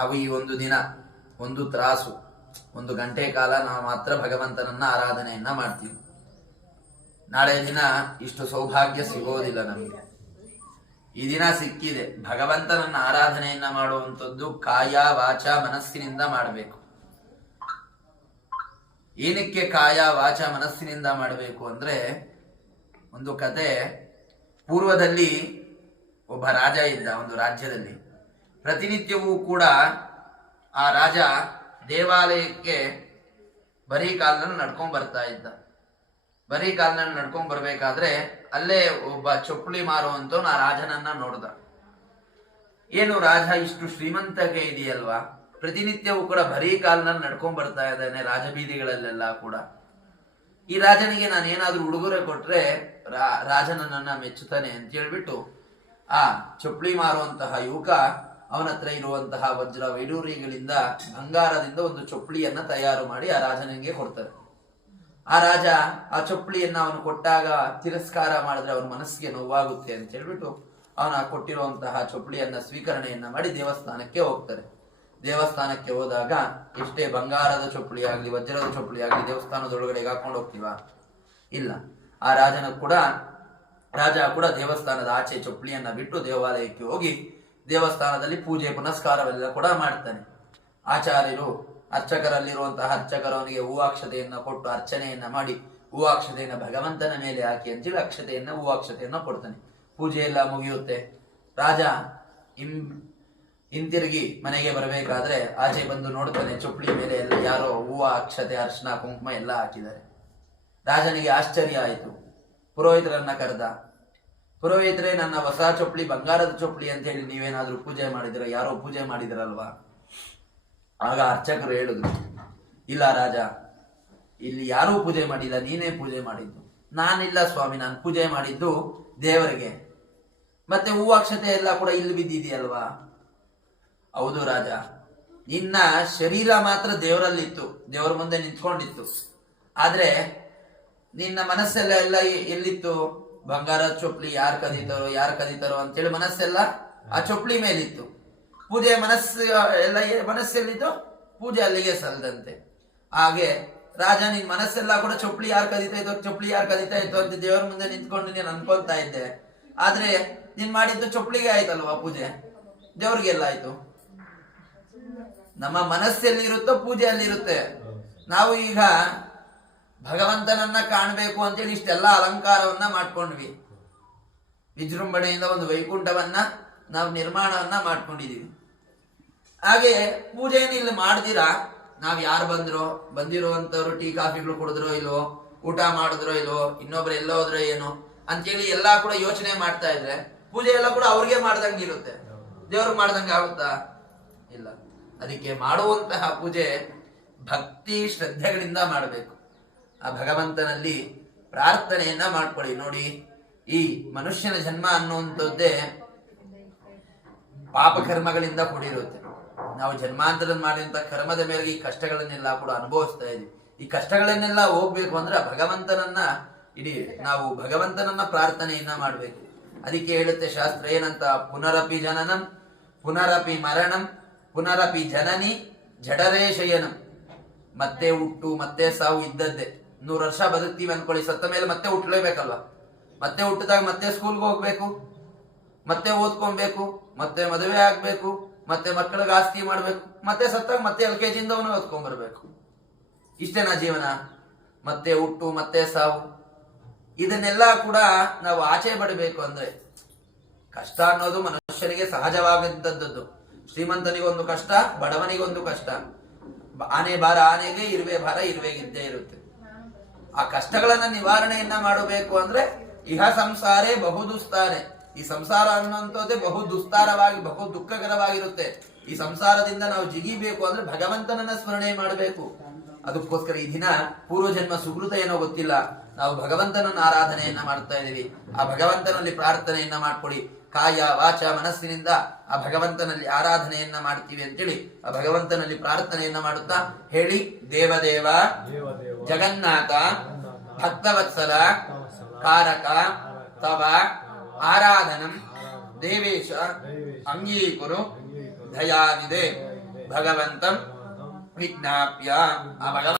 ನಾವು ಈ ಒಂದು ದಿನ ಒಂದು ತ್ರಾಸು 1 ಗಂಟೆ ಕಾಲ ನಾವು ಮಾತ್ರ ಭಗವಂತನನ್ನ ಆರಾಧನೆಯನ್ನ ಮಾಡ್ತೀವಿ. ನಾಳೆ ದಿನ ಇಷ್ಟು ಸೌಭಾಗ್ಯ ಸಿಗೋದಿಲ್ಲ ನಮಗೆ. ಈ ದಿನ ಸಿಕ್ಕಿದೆ. ಭಗವಂತನನ್ನ ಆರಾಧನೆಯನ್ನ ಮಾಡುವಂಥದ್ದು ಕಾಯ ವಾಚ ಮನಸ್ಸಿನಿಂದ ಮಾಡಬೇಕು. ಏನಕ್ಕೆ ಕಾಯ ವಾಚ ಮನಸ್ಸಿನಿಂದ ಮಾಡಬೇಕು ಅಂದ್ರೆ, ಒಂದು ಕತೆ. ಪೂರ್ವದಲ್ಲಿ ಒಬ್ಬ ರಾಜ ಇದ್ದ ಒಂದು ರಾಜ್ಯದಲ್ಲಿ. ಪ್ರತಿನಿತ್ಯವೂ ಕೂಡ ಆ ರಾಜ ದೇವಾಲಯಕ್ಕೆ ಬರೀ ಕಾಲನ್ನು ನಡ್ಕೊಂಡ್ ಬರ್ತಾ ಇದ್ದ. ಬರೀ ಕಾಲನ್ನು ನಡ್ಕೊಂಡ್ ಬರ್ಬೇಕಾದ್ರೆ ಅಲ್ಲೇ ಒಬ್ಬ ಚೊಪ್ಪಲಿ ಮಾರುವಂತವನು ಆ ರಾಜನನ್ನ ನೋಡ್ದ. ಏನು ರಾಜ ಇಷ್ಟು ಶ್ರೀಮಂತಗೆ ಇದೆಯಲ್ವಾ, ಪ್ರತಿನಿತ್ಯವೂ ಕೂಡ ಬರೀ ಕಾಲನಲ್ಲಿ ನಡ್ಕೊಂಡ್ ಬರ್ತಾ ಇದ್ದಾನೆ ರಾಜಬೀದಿಗಳಲ್ಲೆಲ್ಲ ಕೂಡ. ಈ ರಾಜನಿಗೆ ನಾನು ಏನಾದ್ರೂ ಉಡುಗೊರೆ ಕೊಟ್ರೆ ರಾಜನನ್ನ ಮೆಚ್ಚುತ್ತಾನೆ ಅಂತ ಹೇಳ್ಬಿಟ್ಟು ಆ ಚೊಪ್ಪಲಿ ಮಾರುವಂತಹ ಯುವಕ ಅವನ ಹತ್ರ ಇರುವಂತಹ ವಜ್ರ ವೈಡೂರ್ಯಗಳಿಂದ ಬಂಗಾರದಿಂದ ಒಂದು ಚೊಪ್ಪಲಿಯನ್ನ ತಯಾರು ಮಾಡಿ ಆ ರಾಜನಿಗೆ ಕೊಡ್ತಾರೆ. ಆ ರಾಜ ಆ ಚೊಪ್ಪಲಿಯನ್ನ ಅವನು ಕೊಟ್ಟಾಗ ತಿರಸ್ಕಾರ ಮಾಡಿದ್ರೆ ಅವನ ಮನಸ್ಸಿಗೆ ನೋವಾಗುತ್ತೆ ಅಂತ ಹೇಳ್ಬಿಟ್ಟು ಅವನ ಕೊಟ್ಟಿರುವಂತಹ ಚೊಪ್ಪಲಿಯನ್ನ ಸ್ವೀಕರಣೆಯನ್ನ ಮಾಡಿ ದೇವಸ್ಥಾನಕ್ಕೆ ಹೋಗ್ತಾರೆ. ದೇವಸ್ಥಾನಕ್ಕೆ ಹೋದಾಗ ಎಷ್ಟೇ ಬಂಗಾರದ ಚೊಪ್ಪಲಿ ಆಗ್ಲಿ ವಜ್ರದ ಚೊಪ್ಪಲಿ ಆಗ್ಲಿ ದೇವಸ್ಥಾನದೊಳಗಡೆ ಹಾಕೊಂಡು ಹೋಗ್ತೀವ? ಇಲ್ಲ. ಆ ರಾಜ ಕೂಡ ದೇವಸ್ಥಾನದ ಆಚೆ ಚೊಪ್ಪಲಿಯನ್ನ ಬಿಟ್ಟು ದೇವಾಲಯಕ್ಕೆ ಹೋಗಿ ದೇವಸ್ಥಾನದಲ್ಲಿ ಪೂಜೆ ಪುನಸ್ಕಾರವೆಲ್ಲ ಕೂಡ ಮಾಡ್ತಾನೆ. ಆಚಾರ್ಯರು ಅರ್ಚಕರಲ್ಲಿರುವಂತಹ ಅರ್ಚಕರು ಅವನಿಗೆ ಹೂವಾಕ್ಷತೆಯನ್ನ ಕೊಟ್ಟು ಅರ್ಚನೆಯನ್ನ ಮಾಡಿ ಹೂವಾಕ್ಷತೆಯನ್ನ ಭಗವಂತನ ಮೇಲೆ ಹಾಕಿ ಅಂತೇಳಿ ಹೂವಾಕ್ಷತೆಯನ್ನ ಕೊಡ್ತಾನೆ. ಪೂಜೆ ಎಲ್ಲ ಮುಗಿಯುತ್ತೆ. ರಾಜ ಹಿಂತಿರುಗಿ ಮನೆಗೆ ಬರಬೇಕಾದ್ರೆ ಆಚೆ ಬಂದು ನೋಡ್ತಾನೆ, ಚೊಪ್ಪಲಿ ಮೇಲೆ ಎಲ್ಲ ಯಾರೋ ಹೂವ ಅಕ್ಷತೆ ಅರ್ಶನ ಕುಂಕುಮ ಎಲ್ಲ ಹಾಕಿದ್ದಾರೆ. ರಾಜನಿಗೆ ಆಶ್ಚರ್ಯ ಆಯಿತು. ಪುರೋಹಿತರನ್ನ ಕರೆದ. ಪುರೋಹಿತರೇ, ನನ್ನ ಹೊಸ ಚೊಪ್ಪಲಿ ಬಂಗಾರದ ಚೊಪ್ಪಲಿ ಅಂತ ಹೇಳಿ ನೀವೇನಾದ್ರೂ ಪೂಜೆ ಮಾಡಿದಿರ? ಯಾರೋ ಪೂಜೆ ಮಾಡಿದಿರಲ್ವಾ? ಆಗ ಅರ್ಚಕರು ಹೇಳಿದ್ರು, ಇಲ್ಲ ರಾಜ, ಇಲ್ಲಿ ಯಾರೂ ಪೂಜೆ ಮಾಡಿಲ್ಲ, ನೀನೇ ಪೂಜೆ ಮಾಡಿದ್ದು. ನಾನಿಲ್ಲ ಸ್ವಾಮಿ, ನಾನು ಪೂಜೆ ಮಾಡಿದ್ದು ದೇವರಿಗೆ. ಮತ್ತೆ ಹೂವಾಕ್ಷತೆ ಎಲ್ಲ ಕೂಡ ಇಲ್ಲಿ ಬಿದ್ದಿದೆಯಲ್ವಾ? ಹೌದು ರಾಜ, ನಿನ್ನ ಶರೀರ ಮಾತ್ರ ದೇವರಲ್ಲಿತ್ತು, ದೇವರ ಮುಂದೆ ನಿಂತ್ಕೊಂಡಿತ್ತು. ಆದ್ರೆ ನಿನ್ನ ಮನಸ್ಸೆಲ್ಲ ಎಲ್ಲಿತ್ತು? ಬಂಗಾರದ ಚೊಪ್ಪಲಿ ಯಾರು ಕದೀತಾರೋ ಅಂತೇಳಿ ಮನಸ್ಸೆಲ್ಲ ಆ ಚೊಪ್ಪಲಿ ಮೇಲಿತ್ತು. ಪೂಜೆ ಮನಸ್ಸೆಲ್ಲಿದ್ದು ಪೂಜೆ ಅಲ್ಲಿಗೆ ಸಲ್ಲದಂತೆ. ಹಾಗೆ ರಾಜ, ನಿನ್ ಮನಸ್ಸೆಲ್ಲ ಕೂಡ ಚೊಪ್ಪಲಿ ಯಾರು ಕದೀತಾ ಇತ್ತು ಅಂತ ದೇವರ ಮುಂದೆ ನಿಂತ್ಕೊಂಡು ನೀನು ಅನ್ಕೊಳ್ತಾ ಇದ್ದೆ. ಆದ್ರೆ ನೀನ್ ಮಾಡಿದ್ದು ಚೊಪ್ಪಲಿಗೆ ಆಯ್ತಲ್ವಾ ಪೂಜೆ, ದೇವ್ರಿಗೆಲ್ಲ ಆಯ್ತು. ನಮ್ಮ ಮನಸ್ಸೆಲ್ಲಿರುತ್ತೋ ಪೂಜೆ ಅಲ್ಲಿರುತ್ತೆ. ನಾವು ಈಗ ಭಗವಂತನನ್ನ ಕಾಣಬೇಕು ಅಂತೇಳಿ ಇಷ್ಟೆಲ್ಲ ಅಲಂಕಾರವನ್ನ ಮಾಡ್ಕೊಂಡ್ವಿ. ವಿಜೃಂಭಣೆಯಿಂದ ಒಂದು ವೈಕುಂಠವನ್ನ ನಾವು ನಿರ್ಮಾಣವನ್ನ ಮಾಡ್ಕೊಂಡಿದೀವಿ. ಹಾಗೆ ಪೂಜೆಯನ್ನು ಇಲ್ಲಿ ಮಾಡ್ದಿರಾ ನಾವ್ ಯಾರು ಬಂದಿರುವಂತವ್ರು ಟೀ ಕಾಫಿಗಳು ಕುಡಿದ್ರೋ ಇಲ್ವೋ, ಊಟ ಮಾಡಿದ್ರೋ ಇಲ್ವೋ, ಇನ್ನೊಬ್ರು ಎಲ್ಲೋ ಹೋದ್ರೋ ಏನೋ ಅಂತೇಳಿ ಎಲ್ಲಾ ಕೂಡ ಯೋಚನೆ ಮಾಡ್ತಾ ಇದ್ರೆ ಪೂಜೆ ಎಲ್ಲ ಕೂಡ ಅವ್ರಿಗೆ ಮಾಡ್ದಂಗೆ ಇರುತ್ತೆ. ದೇವ್ರಿಗೆ ಮಾಡ್ದಂಗೆ ಆಗುತ್ತಾ? ಇಲ್ಲ. ಅದಕ್ಕೆ ಮಾಡುವಂತಹ ಪೂಜೆ ಭಕ್ತಿ ಶ್ರದ್ಧೆಗಳಿಂದ ಮಾಡಬೇಕು. ಆ ಭಗವಂತನಲ್ಲಿ ಪ್ರಾರ್ಥನೆಯನ್ನ ಮಾಡ್ಕೊಳ್ಳಿ. ನೋಡಿ, ಈ ಮನುಷ್ಯನ ಜನ್ಮ ಅನ್ನುವಂಥದ್ದೇ ಪಾಪ ಕರ್ಮಗಳಿಂದ ಕೂಡಿರುತ್ತೆ. ನಾವು ಜನ್ಮಾಂತರದಲ್ಲಿ ಮಾಡಿದಂತ ಕರ್ಮದ ಮೇರೆಗೆ ಈ ಕಷ್ಟಗಳನ್ನೆಲ್ಲ ಕೂಡ ಅನುಭವಿಸ್ತಾ ಇದೀವಿ. ಈ ಕಷ್ಟಗಳನ್ನೆಲ್ಲ ಹೋಗ್ಬೇಕು ಅಂದ್ರೆ ನಾವು ಭಗವಂತನನ್ನ ಪ್ರಾರ್ಥನೆಯನ್ನ ಮಾಡ್ಬೇಕು. ಅದಕ್ಕೆ ಹೇಳುತ್ತೆ ಶಾಸ್ತ್ರ ಏನಂತ, ಪುನರಪಿ ಜನನಂ ಪುನರಪಿ ಮರಣಂ ಪುನರಪಿ ಜನನಿ ಜಡರೇ ಶಯನಂ. ಮತ್ತೆ ಹುಟ್ಟು ಮತ್ತೆ ಸಾವು ಇದ್ದದ್ದೇ. 100 ವರ್ಷ ಬದುಕ್ತೀವಿ ಅನ್ಕೊಳ್ಳಿ, ಸತ್ತ ಮೇಲೆ ಮತ್ತೆ ಹುಟ್ಟಲೇಬೇಕಲ್ವಾ? ಮತ್ತೆ ಹುಟ್ಟಿದಾಗ ಮತ್ತೆ ಸ್ಕೂಲ್ಗೆ ಹೋಗ್ಬೇಕು, ಮತ್ತೆ ಓದ್ಕೊಬೇಕು, ಮತ್ತೆ ಮದುವೆ ಆಗ್ಬೇಕು, ಮತ್ತೆ ಮಕ್ಕಳಿಗೆ ಆಸ್ತಿ ಮಾಡ್ಬೇಕು, ಮತ್ತೆ ಸತ್ತಾಗ ಮತ್ತೆ LKG ಇಂದ ಅವನು ಓದ್ಕೊಂಡ್ಬರ್ಬೇಕು. ಇಷ್ಟೇನಾ ಜೀವನ? ಮತ್ತೆ ಹುಟ್ಟು ಮತ್ತೆ ಸಾವು. ಇದನ್ನೆಲ್ಲ ಕೂಡ ನಾವು ಆಚೆ ಪಡಬೇಕು ಅಂದ್ರೆ ಕಷ್ಟ ಅನ್ನೋದು ಮನುಷ್ಯನಿಗೆ ಸಹಜವಾದಂಥದ್ದು. ಶ್ರೀಮಂತನಿಗೊಂದು ಕಷ್ಟ, ಬಡವನಿಗೊಂದು ಕಷ್ಟ. ಆನೆ ಭಾರ ಆನೆಗೆ, ಇರುವೆ ಭಾರ ಇರುವೆಗಿದ್ದೇ ಇರುತ್ತೆ. ಆ ಕಷ್ಟಗಳನ್ನ ನಿವಾರಣೆಯನ್ನ ಮಾಡಬೇಕು ಅಂದ್ರೆ ಇಹ ಸಂಸಾರೇ ಬಹು ದುಸ್ತಾರೆ. ಈ ಸಂಸಾರ ಅನ್ನುವಂಥದ್ದೇ ಬಹು ಬಹು ದುಃಖಕರವಾಗಿರುತ್ತೆ. ಈ ಸಂಸಾರದಿಂದ ನಾವು ಜಿಗಿಬೇಕು ಅಂದ್ರೆ ಭಗವಂತನನ್ನ ಸ್ಮರಣೆ ಮಾಡಬೇಕು. ಅದಕ್ಕೋಸ್ಕರ ಈ ದಿನ ಪೂರ್ವಜನ್ಮ ಸುಕೃತ ಏನೋ ಗೊತ್ತಿಲ್ಲ, ನಾವು ಭಗವಂತನನ್ನ ಆರಾಧನೆಯನ್ನ ಮಾಡ್ತಾ ಇದೀವಿ. ಆ ಭಗವಂತನಲ್ಲಿ ಪ್ರಾರ್ಥನೆಯನ್ನ ಮಾಡ್ಕೊಳ್ಳಿ. ಕಾಯ ವಾಚ ಮನಸ್ಸಿನಿಂದ ಆ ಭಗವಂತನಲ್ಲಿ ಆರಾಧನೆಯನ್ನ ಮಾಡ್ತೀವಿ ಅಂತೇಳಿ ಆ ಭಗವಂತನಲ್ಲಿ ಪ್ರಾರ್ಥನೆಯನ್ನ ಮಾಡುತ್ತಾ ಹೇಳಿ, ದೇವದೇವ ಜಗನ್ನಾಥ ಭಕ್ತವತ್ಸಲ ಕಾರಕ ತವ ಆರಾಧನಂ ದೇವೇಶ ಅಂಗೀಕುರು ದಯಾನಿದೆ. ಭಗವಂತಂ ವಿಜ್ಞಾಪ್ಯ ಆ ಭಗವಂತ